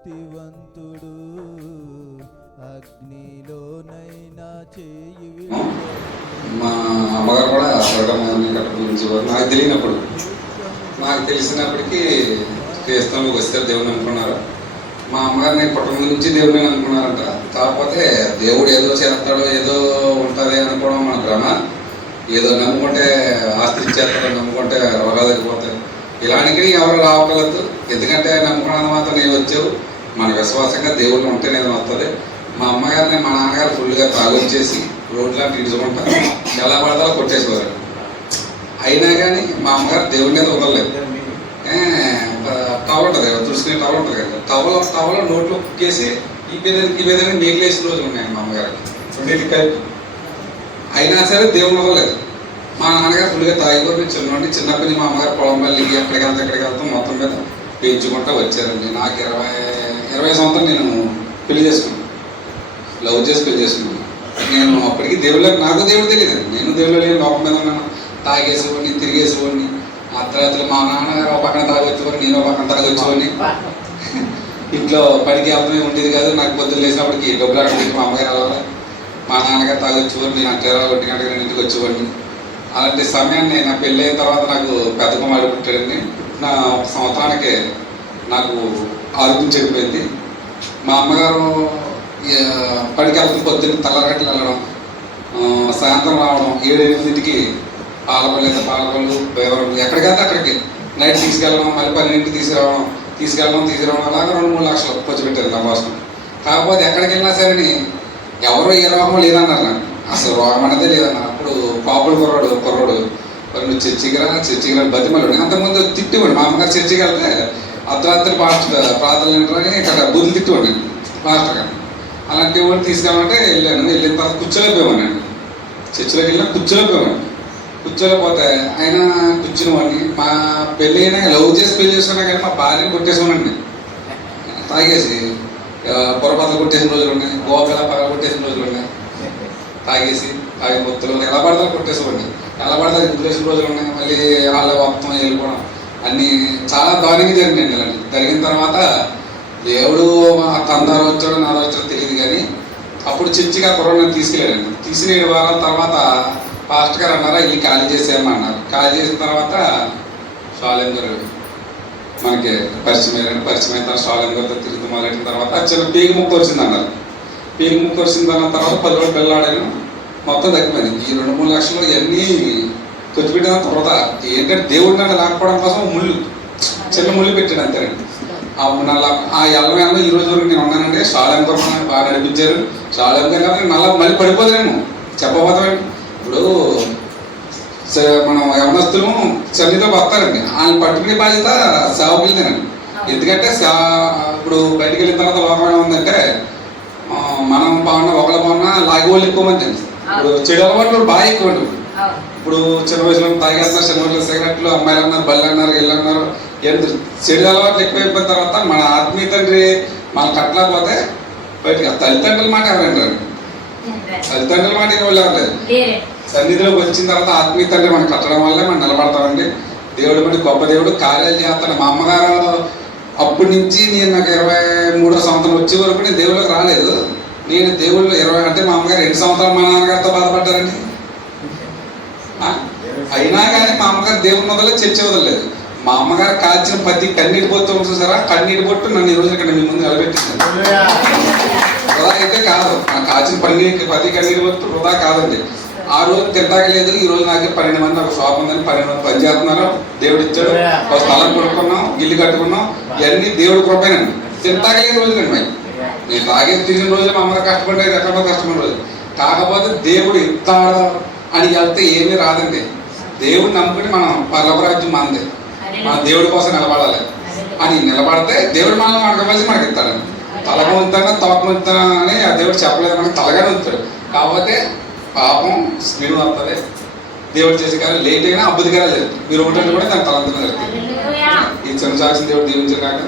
శక్తివంతుడు అగ్నిలోనైనా చేయి మా అమ్మగారు కూడా కట్టుకుంచేవారు. నాకు తెలియనప్పుడు, నాకు తెలిసినప్పటికీ క్రైస్తవులకు వస్తే దేవుని అనుకున్నారు. మా అమ్మగారిని పుట్టక నుంచి దేవుని అనుకున్నారంట. కాకపోతే దేవుడు ఏదో చేస్తాడో ఏదో ఉంటుంది అనుకోవడం మన భ్రమ. ఏదో నమ్ముకుంటే ఆస్తి ఇచ్చేస్తాడో, నమ్ముకుంటే రోగాలు తగ్గిపోతాయి, ఇలాంటికి ఎవరు రావగలదు. ఎందుకంటే నమ్ముకున్నది మాత్రం నేను వచ్చావు, మన విశ్వాసంగా దేవుళ్ళు ఉంటే నేను వస్తుంది. మా అమ్మగారిని మా నాన్నగారు ఫుల్గా తాగొచ్చేసి రోడ్లాంటి ఇడుచుకుంటారు, ఎలా పడతాలో కొట్టేసేవారు. అయినా కానీ మా అమ్మగారు దేవుడి మీద వదలలేదు. టవల్ ఉంటుంది కదా, తుడుచుకునే టవల్ ఉంటుంది కదా, టవల్ నోట్లో కుక్కేసి ఈ విధంగా నీకులేసిన రోజులు ఉన్నాయి మా అమ్మగారికి రెండింటికి కలిపి. అయినా సరే దేవుడు వదలలేదు. మా నాన్నగారు ఫుల్గా తాగిపోయి చిన్నప్పటి నుంచి మా అమ్మగారు పొలం పల్లి ఎక్కడికి వెళ్తాం మొత్తం మీద పెంచుకుంటూ వచ్చారండి. నాకు 20 సంవత్సరాలు నేను పెళ్లి చేసుకున్నాను, లవ్ చేసి పెళ్లి చేసుకున్నాను. నేను అప్పటికి నాకు దేవుడు తెలియదు. నేను దేవుడు లేని లోపం మీద ఉన్నాను. తాగేసేవాడిని, తిరిగేసేవాడిని. అర్ధరాత్రులు మా నాన్నగారు ఒక పక్కన తాగొచ్చేవాడిని, నేను ఒక పక్కన తాగొచ్చేవాడిని. ఇంట్లో పనికి వెళ్తూనే ఉండేది కాదు. నాకు పొద్దున్న లేచినప్పటికి డబ్బులు అక్కడికి మా అమ్మగారు వెళ్ళాలి, మా నాన్నగారు తాగొచ్చేవాడిని, నేను అంటే 1 గంటకి వచ్చేవాడిని. అలాంటి సమయాన్ని నా పెళ్ళి అయిన తర్వాత నాకు పెద్ద కుమారుడు పుట్టాడండి. నా సంవత్సరానికి నాకు ఆరోగ్యం చెడిపోయింది. మా అమ్మగారు పనికి వెళ్తున్న పొద్దున్న తెల్లరగట్లు వెళ్ళడం, సాయంత్రం రావడం, 7-8కి పాలపళ్ళు ఎక్కడికైతే అక్కడికి నైట్ తీసుకెళ్ళడం, మళ్ళీ 12కి తీసుకురావడం అలాగా 2-3 లక్షలు ఖర్చు పెట్టారు నా కోసం. కాకపోతే ఎక్కడికి వెళ్ళినా సరే ఎవరో ఏ రోగం లేదన్నారు నాకు, అసలు రోగం అనేది లేదన్నారు. అప్పుడు పాపుడు కుర్రాడు నువ్వు చర్చికి బతిమలు అంతకుముందు తిట్టివ్వండి. మా అమ్మగారు చర్చికి వెళ్తే అర్ధరాత్రి ప్రార్థనలు వింటారని ఇక్కడ బుద్ధులు తిట్టివ్వండి మాస్టర్ గారు. అలాంటి వాడిని తీసుకెళ్ళమంటే వెళ్ళాను. వెళ్ళిన తర్వాత కూర్చోలేకపోయానండి. చర్చిలోకి వెళ్ళినా కూర్చోలేకపోతే ఆయన కూర్చుని వాడిని. మా పెళ్ళి అయినా లవ్ చేసి పెళ్లి చేసుకున్నా కానీ మా భార్యను కొట్టేసుకోనండి. తాగేసి పొరపాట్లు కొట్టేసిన రోజులు ఉన్నాయి, గోపిలా పగల కొట్టేసిన రోజులు ఉన్నాయి. తాగేసి పొత్తులు ఎలా పడతారు కొట్టేసుకోండి, ఎలా పడతారు ఇందులేసిన రోజులు ఉన్నాయి. మళ్ళీ వాళ్ళ మొత్తం వెళ్ళిపోవడం అన్నీ చాలా దారుణంగా జరిగిందండి. ఇలాంటి జరిగిన తర్వాత దేవుడు తందారు వచ్చాడో నాదో వచ్చాడో తెలియదు కానీ అప్పుడు చర్చిగా కుర్రను తీసుకెళ్ళాడండి. తీసిన 7 వారాల తర్వాత పాస్టర్ గారు అన్నారా ఇల్లు ఖాళీ చేసేయమన్నారు. ఖాళీ చేసిన తర్వాత షాలేం గారు మనకి పరిచయం అయిన తర్వాత షాలేం గారితో తిరుగుతూ మొదలెట్టిన తర్వాత చిన్న పీక ముక్క వచ్చింది అన్నారు. పీక ముక్క వచ్చింది అన్న తర్వాత 10 రోజులు పిల్లలాడాను, మొత్తం తగ్గిపోయింది. ఈ 2-3 లక్షలు ఇవన్నీ ఖర్చు పెట్టిన తర్వాత ఏంటంటే దేవుడు నన్ను లాక్కోవడం కోసం చిన్న ముళ్ళు పెట్టాడు అంతేనండి. ఆ 70 ఏళ్ళలో ఈ రోజు వరకు నేను ఉన్నానంటే షాలేం గారు బాగా నడిపించారు. షాలేం గారు కాబట్టి మళ్ళీ పడిపోతానేమో చెప్పబోతామండి. ఇప్పుడు మనం యవనస్తులు చల్లితో వస్తారండి, ఆయన పట్టుకునే బాధ్యత సేవకులదేనండి. ఎందుకంటే ఇప్పుడు బయటికి వెళ్ళిన తర్వాత లోపం ఉందంటే మనం బాగున్నా ఒకళ్ళ బాగున్నా లాగే వాళ్ళు ఎక్కువ మంది అండి. ఇప్పుడు చెడు అలవాట్లు బాగా ఎక్కువ అండి. ఇప్పుడు చిన్న వయసులో తాగేస్తున్నారు, చిన్న వయసులో సిగరెట్లు, అమ్మాయిలు అన్నారు, బళ్ళు అన్నారు, ఇళ్ళు అన్నారు. చెడు అలవాట్లు ఎక్కువైపోయిన తర్వాత మన ఆత్మీయ తండ్రి మనం కట్టలేకపోతే బయటికి తల్లిదండ్రుల మాట ఎవరంటారు, తల్లిదండ్రుల మాట వాళ్ళు ఎవరు సన్నిధిలోకి వచ్చిన తర్వాత ఆత్మీయ తండ్రి మనం కట్టడం వల్లే మనం నిలబడతామండి. దేవుడు మరి గొప్ప దేవుడు కార్యాలు చేస్తాడు. మా అమ్మగారు అప్పటి నుంచి నేను నాకు 23వ సంవత్సరం వచ్చే వరకు నేను దేవుళ్ళకి రాలేదు. నేను దేవుళ్ళు 20 అంటే మా అమ్మగారు 2 సంవత్సరాలు మా నాన్నగారితో బాధపడ్డారండి. అయినా కానీ మా అమ్మగారు దేవుని వదలలేదు, చర్చ వదలలేదు. మా అమ్మగారు కాల్చిన ప్రతి కన్నీటి బొట్టు చూసారా, కన్నీటి బొట్టు నన్ను ఈ రోజు ఇక్కడ మీ ముందు నిలబెట్టింది. వృధా అయితే కాదు, నాకు కాల్చిన ప్రతి కన్నీటి బొట్టు వృధా కాదండి. ఆ రోజు తింటాకలేదు, ఈ రోజు నాకు 12 మంది ఒక షాప్ ఉందని 12 మంది పని చేస్తున్నారు. దేవుడు ఇచ్చాడు, ఒక స్థలం కొనుక్కున్నాం, ఇల్లు కట్టుకున్నాం, ఇవన్నీ దేవుడి కృపేనండి. తింటాకలేదు రోజు కండి మరి నేను తాగే తిరిగిన రోజు మా అమ్మగారు కష్టపడేది, ఎక్కడో కష్టపడిన రోజు. కాకపోతే దేవుడు ఇస్తాడు అని వెళ్తే ఏమీ రాదండి. దేవుడు నమ్ముకుని మనం పర్లవరాజ్యం మనదే, మన దేవుడి కోసం నిలబడాలి అని నిలబడితే దేవుడు మనల్ని మనకవలసి మనకి ఇస్తాడండి. తలగా ఉంచుతానా తోక ఉంచుతానా అని ఆ దేవుడు చెప్పలేదు, మనకి తలగానే ఉంచుతాడు. కాకపోతే పాపం స్పీడ్ వస్తుంది. దేవుడు చేసే కానీ లేట్ అయినా అద్భుతకాలు లేదు. మీరు ఒకటి కూడా దాని తలంతా జరుగుతుంది. ఈ చిన్న సాక్షి దేవుడు దీవించరు కాక